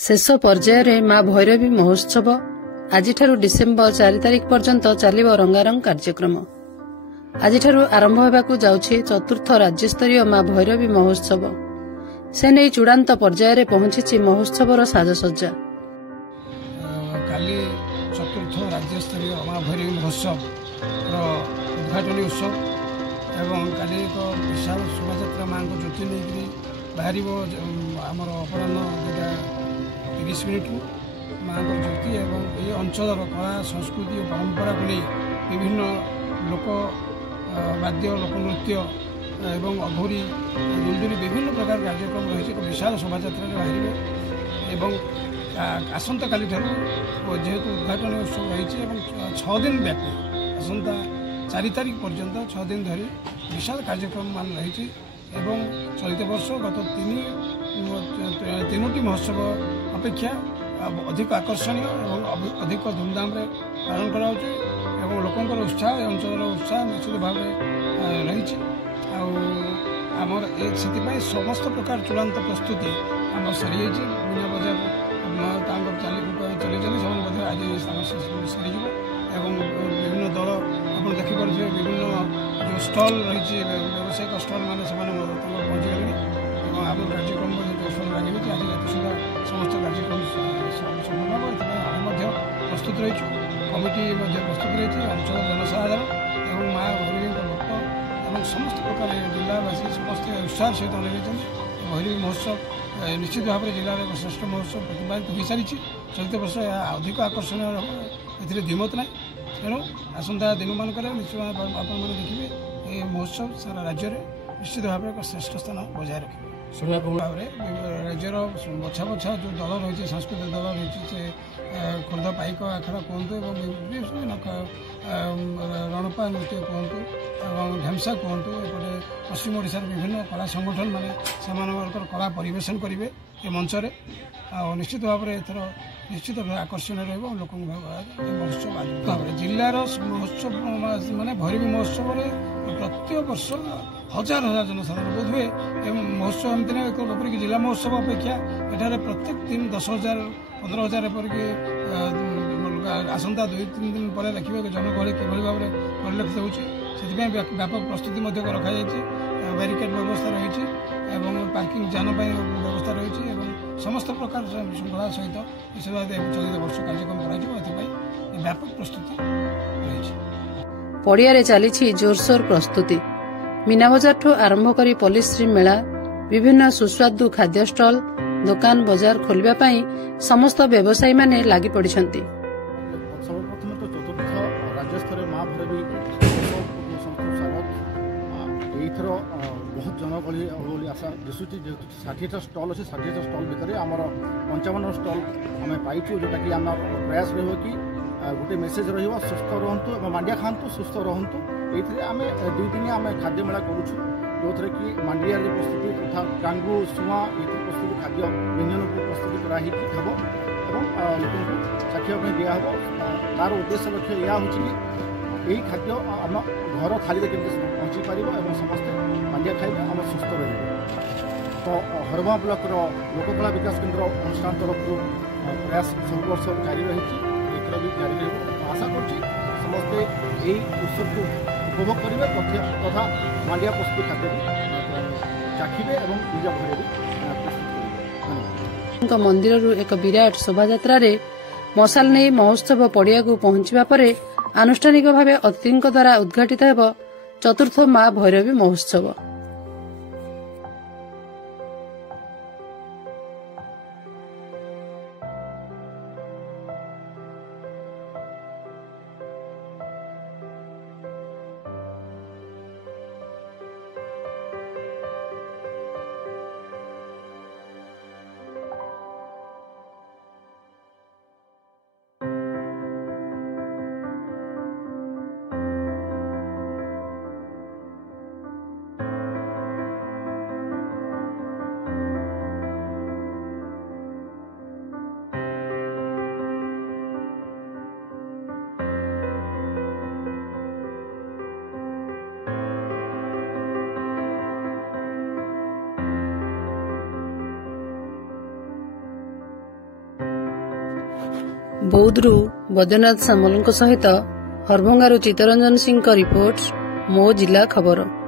शेष पर्यायर माँ भैरवी महोत्सव आज डिसेम्बर 4 तारिख पर्यंत चलिब रंगारंग कार्यक्रम। आज आरंभ होगाकू जाउछि चतुर्थ राज्यस्तरीय माँ भैरवी महोत्सव। से नहीं चूड़ांत पर्यायर पहुंची महोत्सवर साजसज्जा। काली चतुर्थ राज्यस्तरीय माँ भैरवी महोत्सव उद्घाटन उत्सव एवं काली एक विशाल शोभायात्रा माँ को ज्योति नहीं बाहर आमर अपराह 30 मिनट माँ को ज्योति एवं ये अंचल कला संस्कृति और परंपरा को नहीं विभिन्न लोक वाद्य लोकनृत्य एवं अघोरी दुलदुली विभिन्न प्रकार कार्यक्रम रही विशाल शोभायात्रा बाहर एवं आसंता काली जेहेतु उद्घाटन उत्सव रही 6 दिन व्यापी आसंता 4 तारिख पर्यंत 6 दिन धरी विशाल कार्यक्रम मान रही एवं चलित वर्ष गत तीनोटी महोत्सव अपेक्षा अधिक आकर्षणीय और अधिक धूमधाम पालन कर लोकंर उत्साह अंचल उत्साह निश्चित भाव रही आमर से समस्त प्रकार चूड़ांत प्रस्तुति आम सरी मीना बजार चली आज सरी विभिन्न दल आप देखिपे विभिन्न जो स्टल रही व्यावसायिक स्टल मान पहुँची गले आम कार्यक्रम जोर लगे आज रात सुधा समस्त कार्यक्रम संपन्न आम प्रस्तुत रही कमिटी प्रस्तुत रही अंचल जनसाधारण एवं माँ भैरवी लोक और समस्त प्रकार जिलावासी समस्त उत्साह सहित लगे भैरवी महोत्सव निश्चित भाव में जिले एक श्रेष्ठ महोत्सव प्रतिपादित हो सारी चलित वर्ष अधिक आकर्षण ए दिमत ना तेणु आसंता दिन मानक निश्चित आप देखिए ये महोत्सव सारा राज्य में निश्चित भाव में एक श्रेष्ठ स्थान बजाय रखे भाव में राज्यर बछा बछा जो दल रही सांस्कृतिक दल रही खोर्धा पाइक आखड़ा कहतु रणपा नृत्य कहतु ढेमसा कहतु एपटे पश्चिम ओडिशार विभिन्न कला संगठन माने कला परिवेशन करेंगे ये मंच निश्चित भाव में एथर निश्चित आकर्षण रोक महोत्सव भाव जिलार महोत्सव माने भैरवी महोत्सव प्रत्येक वर्ष हजार हजार जनसाधारण बोध हुए महोत्सव एमती ना एक जिला महोत्सव अपेक्षा एठार प्रत्येक दिन 10,000 15,000 एपरिक आसंता 2-3 दिन पर देखिए जनगहली किभली भाव में परिलक्षित होती व्यापक प्रस्तुति रखा बैरिकेड व्यवस्था रही पार्किंग जान व्यवस्था रही समस्त प्रकार श्रृंखला सहित चलित वर्ष कार्यक्रम कर व्यापक प्रस्तुति रही पड़िया चली जोरसोर प्रस्तुति। मीना बजार आरंभ कर पॉलिश्री मेला विभिन्न सुस्वादु खाद्य स्टल दुकान बजार खोलने समस्त व्यवसायी माने लागी पड़िछंती। सर्वप्रथम तो चतुर्थ राज्यस्तरीय माँ भैरवी एथर बहुत जनगहली आशा दिशुची जेहतु 60टा स्टल अच्छे 60टा स्टल भितर आमर 55 स्टल आम पाइचु जोटा कि आम प्रयास रही कि गोटे मेसेज रहा सुस्थ रुहतु और मांडिया खातु सुस्थ रुहतु ये आम 2 दिन आम खाद्य मेला करुँ जो थे कि मांडिया प्रस्तुति तथा गांगू सुआ ये प्रस्तुति खाद्य व्यंजन को प्रस्तुति कराही हम और लोक चाखा दिहब तार उद्देश्य लक्ष्य यह हूँ कि यही खाद्य आम घर थाली में पहुँची पार और समस्ते मांडिया खाइबे आम सुस्थ रही तो हरमा ब्लॉक लोककला विकास केन्द्र अनुष्ठान तरफ प्रयास सब वर्ष जारी रही भी जारी रही आशा कर समस्ते यही उत्सव को उपभोग करेंगे तथा मांडिया प्रस्तुत खाद्य चाखिबे और निज घर प्रस्तुत मंदिर एक विराट शोभायात्रा मशाल नहीं महोत्सव पड़िया को पहुंचवा पर आनुष्ठानिक भाव अतिथि द्वारा उद्घाटित हो चतुर्थ माँ भैरवी महोत्सव। बौद्धरू बैद्यनाथ सामल सहित हरभंगारू चित्तरंजन सिंह रिपोर्ट मो जिला खबर।